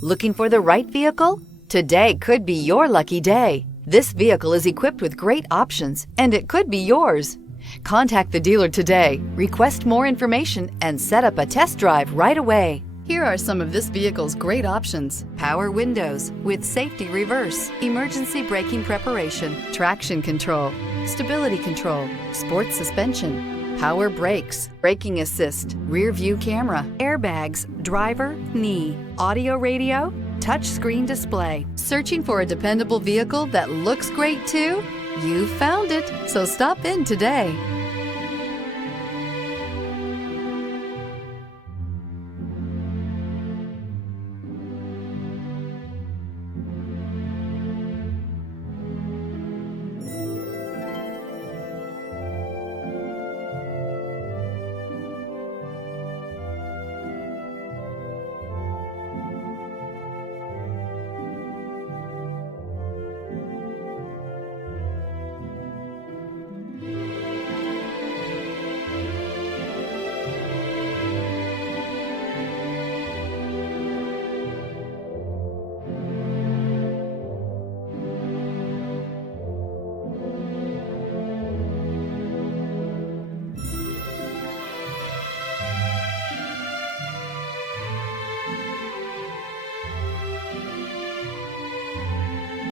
Looking for the right vehicle? Today could be your lucky day. This vehicle is equipped with great options, and it could be yours. Contact the dealer today, request more information, and set up a test drive right away. Here are some of this vehicle's great options: power windows with safety reverse, emergency braking preparation, traction control, stability control, sports suspension, power brakes, braking assist, rear view camera, airbags, driver, knee, audio radio, touchscreen display. Searching for a dependable vehicle that looks great too? You found it, so stop in today.